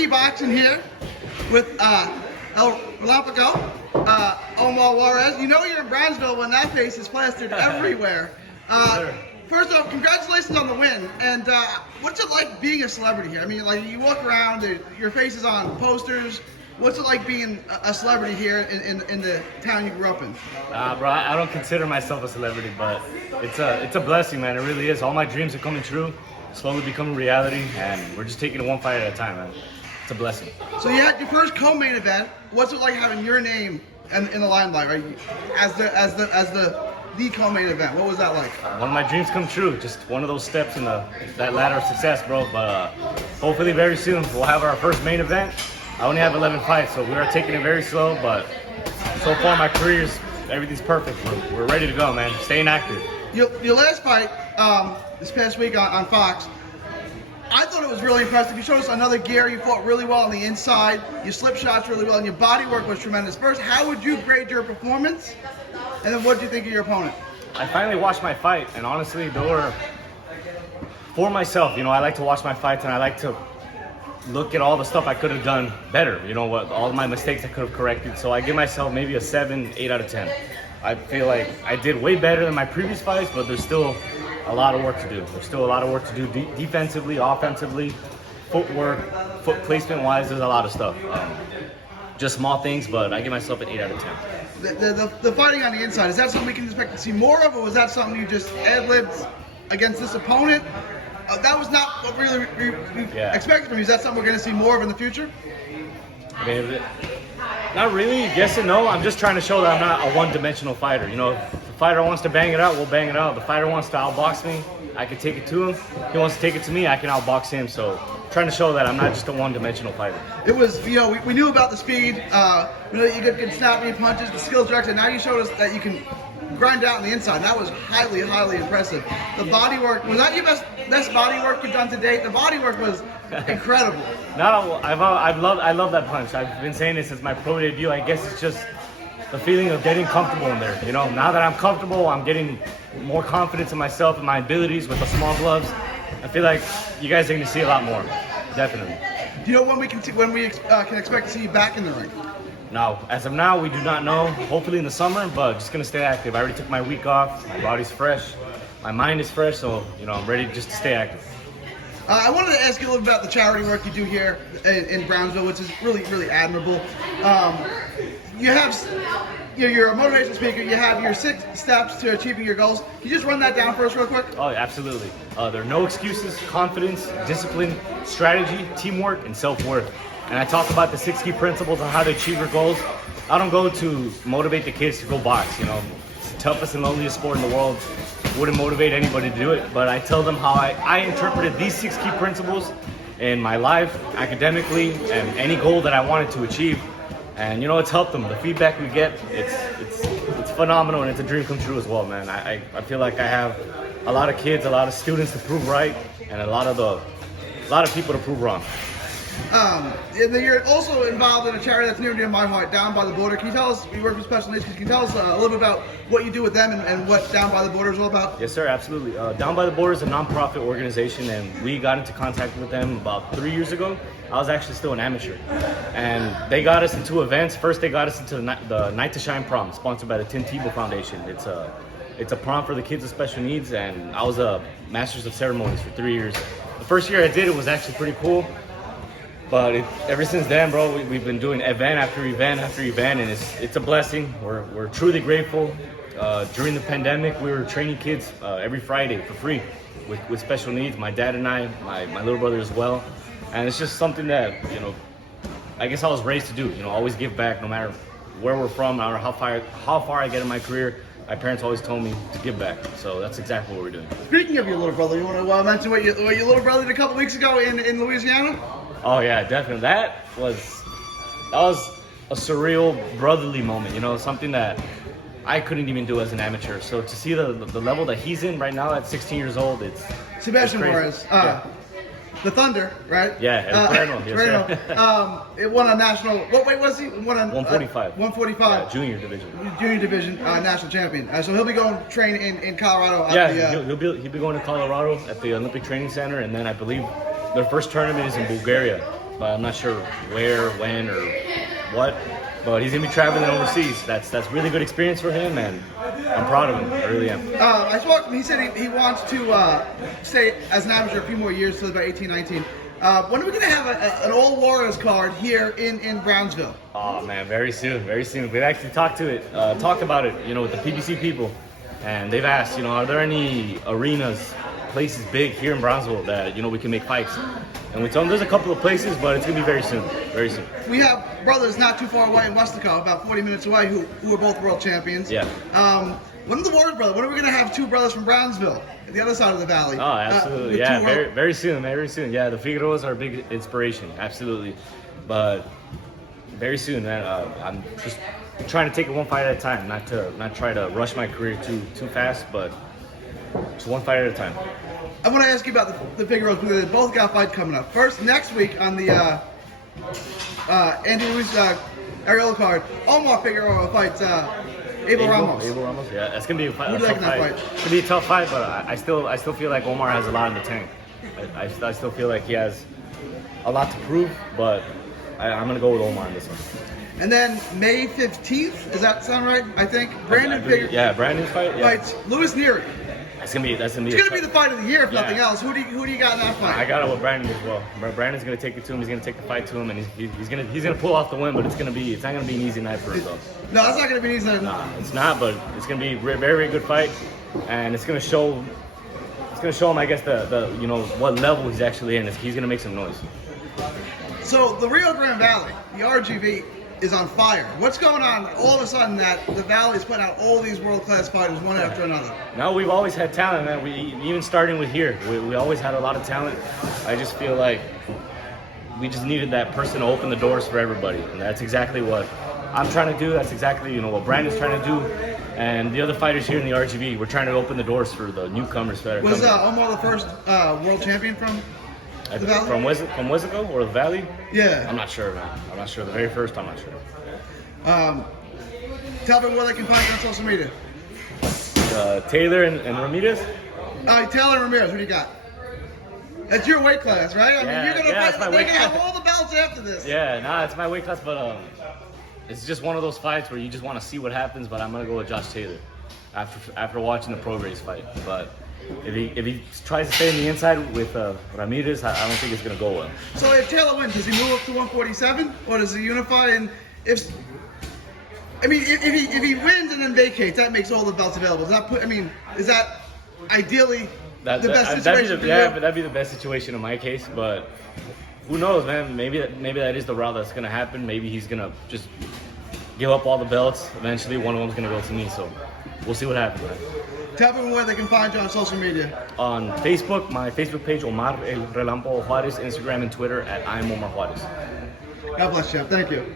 3D boxing here with El Relampago, Omar Juarez. You know you're in Brownsville when that face is plastered everywhere. First off, congratulations on the win. And what's it like being a celebrity here? I mean, like, you walk around, your face is on posters. What's it like being a celebrity here in the town you grew up in? Bro, I don't consider myself a celebrity, but it's a blessing, man. It really is. All my dreams are coming true, slowly becoming reality, and we're just taking it one fight at a time, man. It's a blessing. So you had your first co-main event. What's it like having your name in the limelight, right? As the co-main event? What was that like? One of my dreams come true. Just one of those steps in that ladder of success, bro. But hopefully very soon we'll have our first main event. I only have 11 fights, so we are taking it very slow, but so far my career's, everything's perfect. We're ready to go, man. Staying active. Your last fight this past week on Fox, I thought it was really impressive. You showed us another gear. You fought really well on the inside. You slip shots really well, and your body work was tremendous. First, how would you grade your performance? And then what did you think of your opponent? I finally watched my fight, and honestly, they were for myself. You know, I like to watch my fights, and I like to look at all the stuff I could have done better. You know, what all my mistakes I could have corrected. So I give myself maybe a 7, 8 out of 10. I feel like I did way better than my previous fights, but there's still a lot of work to do. There's still a lot of work to do defensively, offensively, footwork, foot placement wise. There's a lot of stuff. Just small things, but I give myself an 8 out of 10. The fighting on the inside, is that something we can expect to see more of, or was that something you just ad-libbed against this opponent? That was not what really we expected from you. Is that something we're going to see more of in the future? I mean, not really. Yes and no. I'm just trying to show that I'm not a one-dimensional fighter. You know, if the fighter wants to bang it out, we'll bang it out. If the fighter wants to outbox me, I can take it to him. If he wants to take it to me, I can outbox him. So, trying to show that I'm not just a one-dimensional fighter. It was, you know, we knew about the speed. We know that you could snap any punches, the skills direction. Now you showed us that you can grind out on the inside. That was highly, highly impressive. The body work, was that your best body work you've done to date? The body work was incredible. No, I love that punch. I've been saying it since my pro debut. I guess it's just the feeling of getting comfortable in there. You know, now that I'm comfortable, I'm getting more confidence in myself and my abilities with the small gloves. I feel like you guys are going to see a lot more, definitely. Do you know when we can expect to see you back in the ring? Now, as of now, we do not know. Hopefully in the summer, but just gonna stay active. I already took my week off. My body's fresh. My mind is fresh, so you know I'm ready just to stay active. I wanted to ask you a little about the charity work you do here in Brownsville, which is really, really admirable. You're a motivational speaker. You have your 6 steps to achieving your goals. Can you just run that down for us real quick? Oh, absolutely. There are no excuses: confidence, discipline, strategy, teamwork, and self-worth. And I talk about the 6 key principles on how to achieve your goals. I don't go to motivate the kids to go box. You know, it's the toughest and loneliest sport in the world. Wouldn't motivate anybody to do it. But I tell them how I interpreted these 6 key principles in my life, academically, and any goal that I wanted to achieve. And you know, it's helped them. The feedback we get, it's phenomenal, and it's a dream come true as well, man. I feel like I have a lot of kids, a lot of students to prove right, and a lot of people to prove wrong. And then you're also involved in a charity that's near and dear to my heart, Down by the Border. Can you tell us, you work with special needs, can you tell us a little bit about what you do with them and what Down by the Border is all about? Yes, sir, absolutely. Down by the Border is a non-profit organization, and we got into contact with them about 3 years ago. I was actually still an amateur, and they got us into events. First, they got us into the Night to Shine prom, sponsored by the Tim Tebow Foundation. It's a prom for the kids with special needs, and I was a Masters of Ceremonies for 3 years. The first year I did it was actually pretty cool. But ever since then, bro, we've been doing event after event after event, and it's a blessing. We're truly grateful. During the pandemic, we were training kids every Friday for free with special needs. My dad and I, my little brother as well, and it's just something that, you know, I guess I was raised to do. You know, always give back, no matter where we're from, no matter how far I get in my career. My parents always told me to give back, so that's exactly what we're doing. Speaking of your little brother, you want to mention what your little brother did a couple weeks ago in Louisiana? Oh yeah, definitely. That was a surreal brotherly moment. You know, something that I couldn't even do as an amateur. So to see the level that he's in right now at 16 years old, it's Sebastian Juarez. The Thunder, right? Yeah, it won a national. What weight was he? It won a 145. 145. Yeah, junior division. Junior division national champion. So he'll be going to train in Colorado. He'll be going to Colorado at the Olympic Training Center, and then I believe their first tournament is in Bulgaria. but I'm not sure where, when, or what. But he's gonna be traveling overseas. That's really good experience for him, and I'm proud of him. I really am. I spoke to him. He said he wants to stay as an amateur a few more years, so about 18, 19. When are we going to have an old Juarez card here in Brownsville? Oh man, very soon, very soon. We've actually talked about it, with the PBC people, and they've asked, are there any arenas, places big here in Brownsville that we can make fights? And we told them there's a couple of places, but it's gonna be very soon, very soon. We have brothers not too far away in Westico, about 40 minutes away, who are both world champions. Yeah. When are the Omars Brothers? When are we going to have two brothers from Brownsville, at the other side of the valley? Oh, absolutely. Very soon, very soon. Yeah, the Figueroas are a big inspiration, absolutely. But very soon, man. I'm just trying to take it one fight at a time, not try to rush my career too fast, but just one fight at a time. I want to ask you about the Figueroas because they both got a fight coming up. First, next week on the Andy Ruiz Arreola card, Omar Figueroa fights Abel Ramos. Abel Ramos, yeah, it's gonna be a tough Who do you like in that fight. fight? It's gonna be a tough fight, but I still feel like Omar has a lot in the tank. I still feel like he has a lot to prove, but I'm gonna go with Omar in this one. And then May 15th, does that sound right? I think Brandon Figueroa. Yeah, Brandon's fight. Yeah. Fights Luis Neary. That's gonna be. It's gonna be the fight of the year if nothing else. Who do you got in that fight? I got it with Brandon as well. Brandon's gonna take it to him. He's gonna take the fight to him, and he's gonna pull off the win. But it's not gonna be an easy night for him though. No, it's not gonna be easy. Nah, it's not. But it's gonna be a very, very good fight, and it's gonna show him. I guess the what level he's actually in. He's gonna make some noise. So the Rio Grande Valley, the RGV, is on fire. What's going on all of a sudden that the Valley is putting out all these world-class fighters one after another? No, we've always had talent, man. Even starting with here, we always had a lot of talent. I just feel like we just needed that person to open the doors for everybody, and that's exactly what I'm trying to do. That's exactly what Brandon's trying to do, and the other fighters here in the RGV. We're trying to open the doors for the newcomers that are Was coming. Omar the first world champion from the Valley? From Wesico or the Valley? Yeah. I'm not sure, man. I'm not sure. The very first, I'm not sure. Tell them where they can find you on social media. Taylor and Ramirez? Taylor and Ramirez, what do you got? That's your weight class, right? I mean, you're gonna it's my fight. weight They're gonna have class. all the belts after this. Yeah, it's my weight class, but it's just one of those fights where you just want to see what happens. But I'm gonna go with Josh Taylor after watching the Pro Race fight. But if he tries to stay in the inside with Ramirez, I don't think it's gonna go well. So if Taylor wins, does he move up to 147, or does he unify? And if he wins and then vacates, that makes all the belts available. Is that ideally the best situation for you? But that'd be the best situation in my case. But who knows, man? Maybe that is the route that's gonna happen. Maybe he's gonna just give up all the belts. Eventually, one of them's gonna go to me. So we'll see what happens, man. Tell them where they can find you on social media. On Facebook, my Facebook page, Omar Relampago Juarez, Instagram and Twitter at I'm Omar Juarez. God bless you. Thank you.